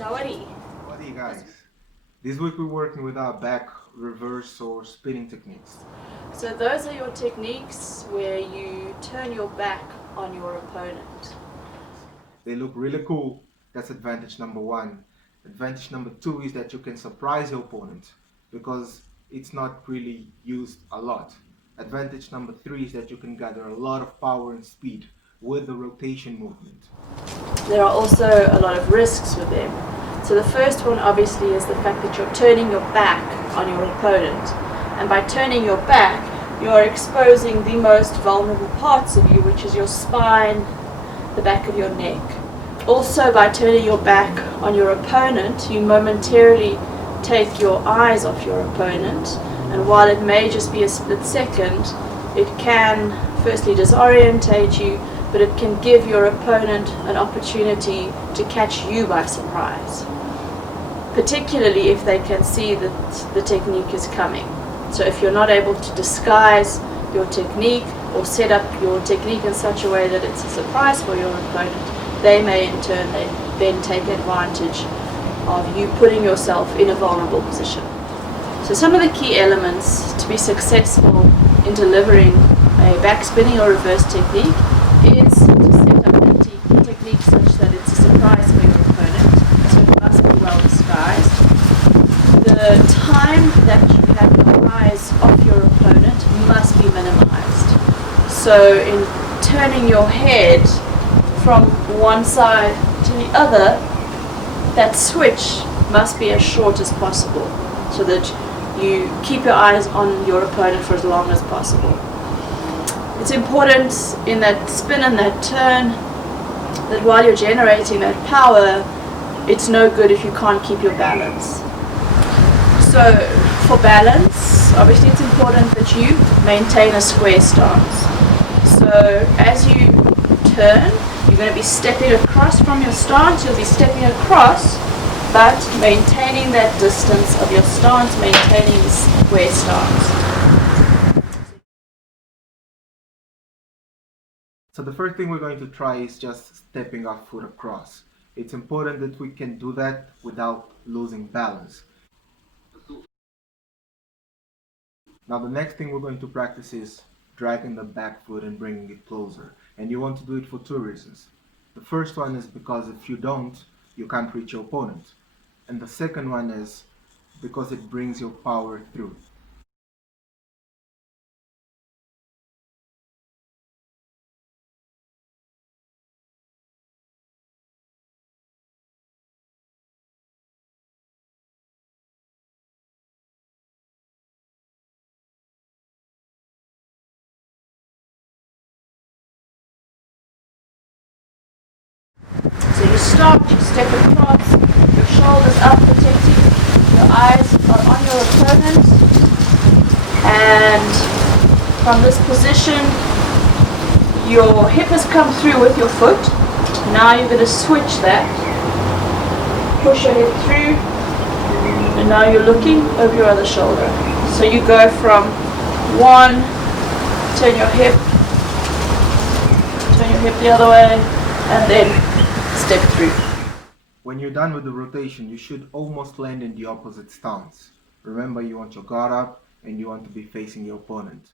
Zawadi. Howdy guys. This week we're working with our back, reverse or spinning techniques. So those are your techniques where you turn your back on your opponent. They look really cool. That's advantage number one. Advantage number two is that you can surprise your opponent because it's not really used a lot. Advantage number three is that you can gather a lot of power and speed with the rotation movement. There are also a lot of risks with them. So the first one obviously is the fact that you're turning your back on your opponent. And by turning your back, you're exposing the most vulnerable parts of you, which is your spine, the back of your neck. Also, by turning your back on your opponent, you momentarily take your eyes off your opponent. And while it may just be a split second, it can firstly disorientate you, but it can give your opponent an opportunity to catch you by surprise, particularly if they can see that the technique is coming. So if you're not able to disguise your technique or set up your technique in such a way that it's a surprise for your opponent, they may in turn then take advantage of you putting yourself in a vulnerable position. So some of the key elements to be successful in delivering a back spinning or reverse technique is to set up a technique such that it's a surprise for your opponent, so it must be well disguised. The time that you have your eyes off your opponent must be minimized. So in turning your head from one side to the other, that switch must be as short as possible so that you keep your eyes on your opponent for as long as possible. It's important in that spin and that turn that while you're generating that power, it's no good if you can't keep your balance. So for balance, obviously it's important that you maintain a square stance. So as you turn, you're going to be stepping across from your stance, you'll be stepping across, but maintaining that distance of your stance, maintaining the square stance. So the first thing we're going to try is just stepping our foot across. It's important that we can do that without losing balance. Now the next thing we're going to practice is dragging the back foot and bringing it closer. And you want to do it for two reasons. The first one is because if you don't, you can't reach your opponent. And the second one is because it brings your power through. So you stop, you step across, your shoulders up protecting, your eyes are on your opponent, and from this position, your hip has come through with your foot. Now you're going to switch that, push your hip through, and now you're looking over your other shoulder. So you go from one, turn your hip the other way, and then step through. When you're done with the rotation, you should almost land in the opposite stance. Remember, you want your guard up and you want to be facing your opponent.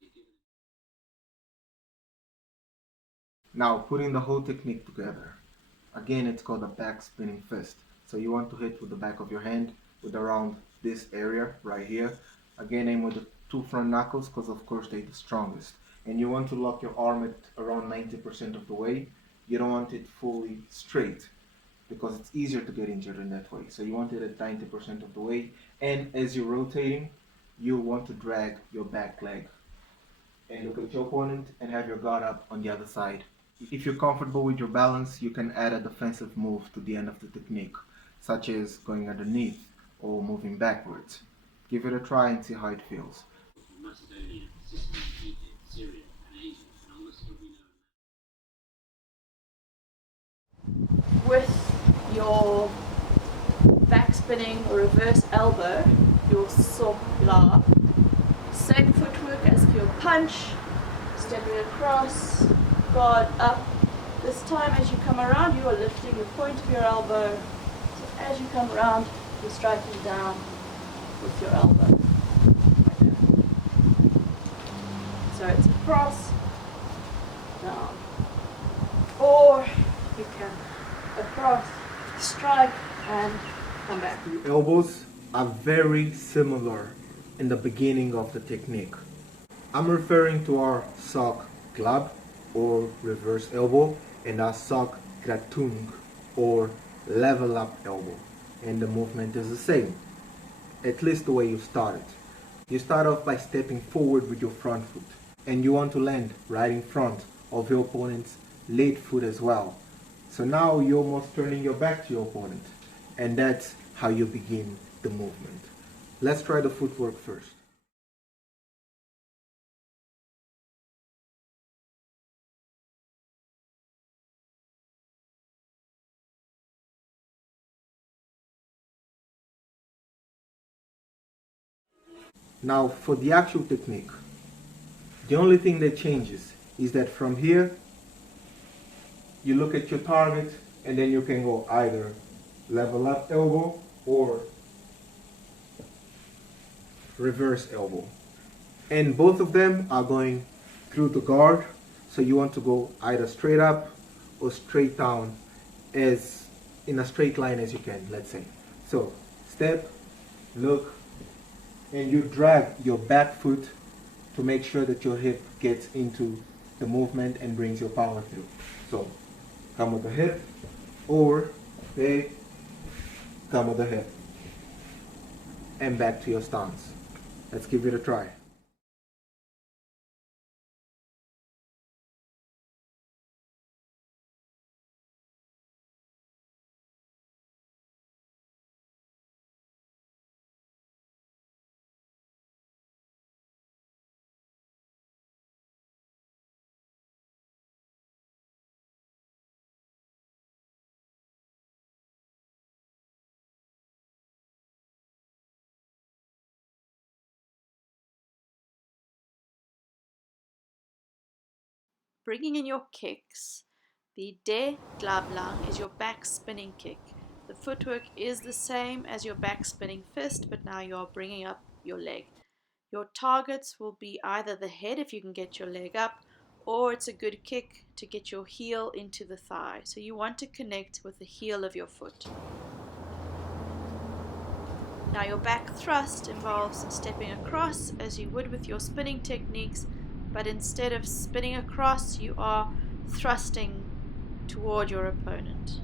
Now, putting the whole technique together. Again, it's called a back spinning fist. So you want to hit with the back of your hand with around this area right here. Again, aim with the two front knuckles because of course they're the strongest. And you want to lock your arm at around 90% of the way. You don't want it fully straight because it's easier to get injured in that way. So you want it at 90% of the way. And as you're rotating, you want to drag your back leg. And look at your opponent and have your guard up on the other side. If you're comfortable with your balance, you can add a defensive move to the end of the technique, such as going underneath or moving backwards. Give it a try and see how it feels. With your back spinning or reverse elbow, your sopla, same footwork as for your punch, stepping across, guard up. This time as you come around, you are lifting the point of your elbow to As you come around, you're striking down with your elbow. So it's across, down. Or you can across, strike, and come back. The elbows are very similar in the beginning of the technique. I'm referring to our sock glab or reverse elbow and our sock gratung or level up elbow. And the movement is the same, at least the way you start it. You start off by stepping forward with your front foot and you want to land right in front of your opponent's late foot as well. So now you're almost turning your back to your opponent, and that's how you begin the movement. Let's try the footwork first. Now for the actual technique, the only thing that changes is that from here you look at your target and then you can go either level up elbow or reverse elbow. And both of them are going through the guard, so you want to go either straight up or straight down as in a straight line as you can, let's say. So step, look, and you drag your back foot to make sure that your hip gets into the movement and brings your power through. So come with the hip, or okay, come with the hip, and back to your stance. Let's give it a try. Bringing in your kicks, the de glablang is your back spinning kick. The footwork is the same as your back spinning fist, but now you are bringing up your leg. Your targets will be either the head if you can get your leg up, or it's a good kick to get your heel into the thigh. So you want to connect with the heel of your foot. Now your back thrust involves stepping across as you would with your spinning techniques, but instead of spinning across, you are thrusting toward your opponent.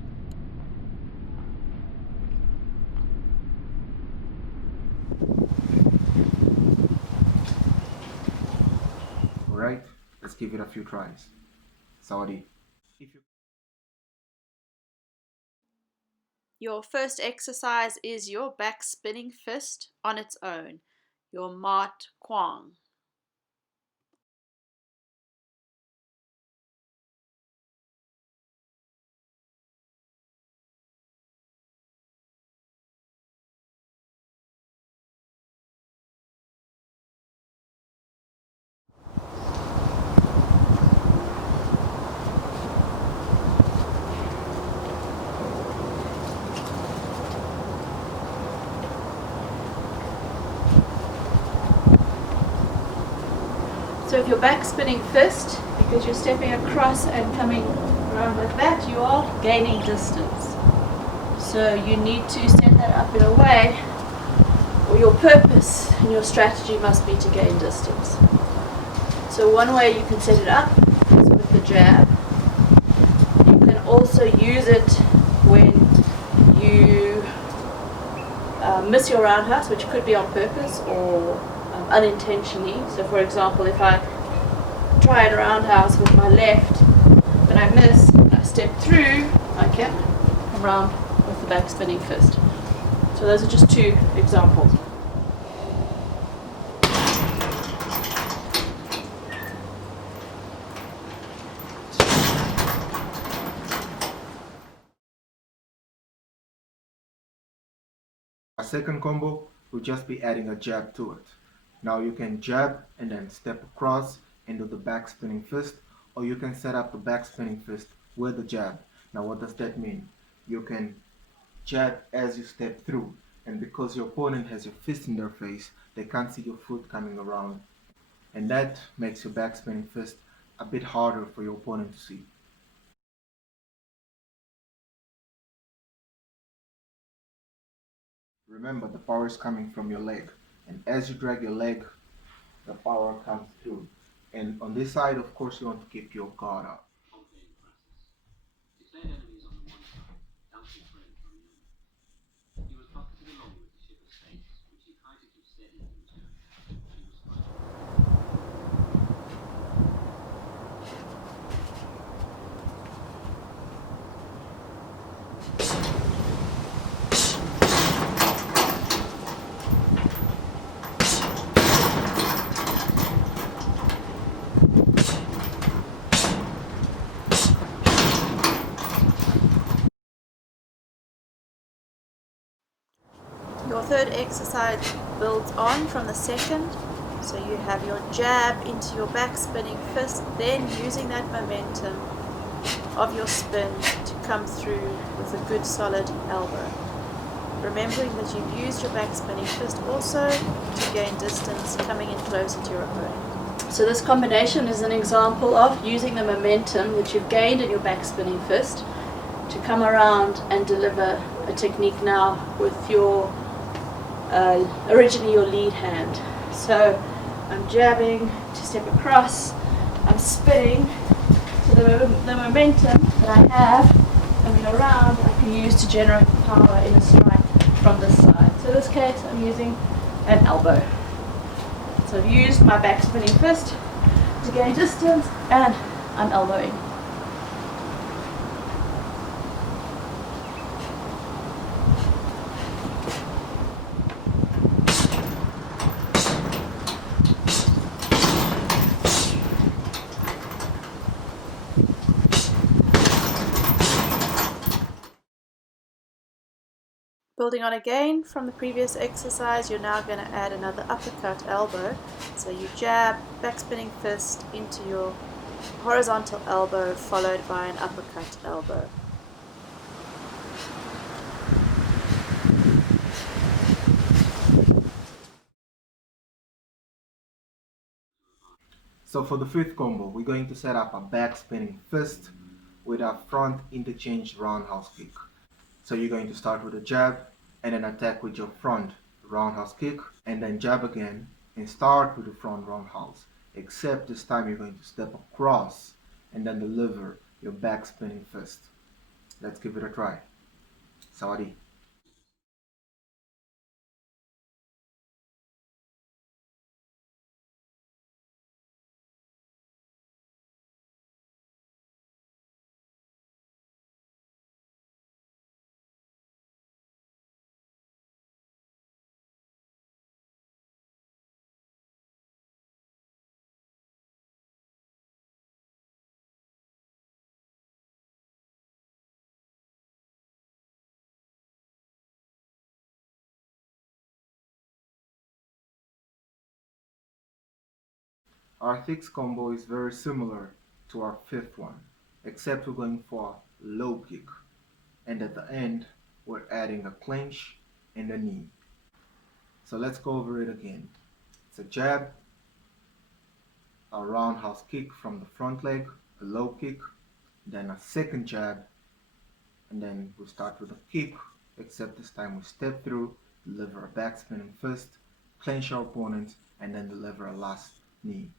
Alright, let's give it a few tries. Saudi. If you Your first exercise is your back spinning fist on its own, your mat kwang. So if you're back spinning fist, because you're stepping across and coming around like that, you are gaining distance. So you need to set that up in a way, or your purpose and your strategy must be to gain distance. So one way you can set it up is with the jab. You can also use it when you miss your roundhouse, which could be on purpose or unintentionally. So for example, if I try a roundhouse with my left, but I miss, and I step through, I can come around with the back spinning fist. So those are just two examples. Our second combo will just be adding a jab to it. Now you can jab and then step across and do the back spinning fist, or you can set up the back spinning fist with the jab. Now what does that mean? You can jab as you step through. And because your opponent has your fist in their face, they can't see your foot coming around. And that makes your back spinning fist a bit harder for your opponent to see. Remember, the power is coming from your leg. And as you drag your leg, the power comes through. And on this side, of course, you want to keep your guard up. Your third exercise builds on from the second. So you have your jab into your back spinning fist, then using that momentum of your spin to come through with a good solid elbow. Remembering that you've used your back spinning fist also to gain distance, coming in closer to your opponent. So this combination is an example of using the momentum that you've gained in your back spinning fist to come around and deliver a technique now with your originally your lead hand. So I'm jabbing to step across, I'm spinning, so the momentum that I have coming around I can use to generate power in a strike from this side. So in this case I'm using an elbow. So I've used my back spinning fist to gain distance and I'm elbowing. Building on again from the previous exercise, you're now going to add another uppercut elbow. So you jab, back spinning fist into your horizontal elbow followed by an uppercut elbow. So for the fifth combo, we're going to set up a back spinning fist with a front interchange roundhouse kick. So you're going to start with a jab and then attack with your front roundhouse kick and then jab again and start with the front roundhouse. Except this time you're going to step across and then deliver your back spinning fist. Let's give it a try. Sawadee. Our sixth combo is very similar to our fifth one, except we're going for a low kick. And at the end, we're adding a clinch and a knee. So let's go over it again. It's a jab, a roundhouse kick from the front leg, a low kick, then a second jab, and then we start with a kick, except this time we step through, deliver a back spinning fist, clinch our opponent, and then deliver a last knee.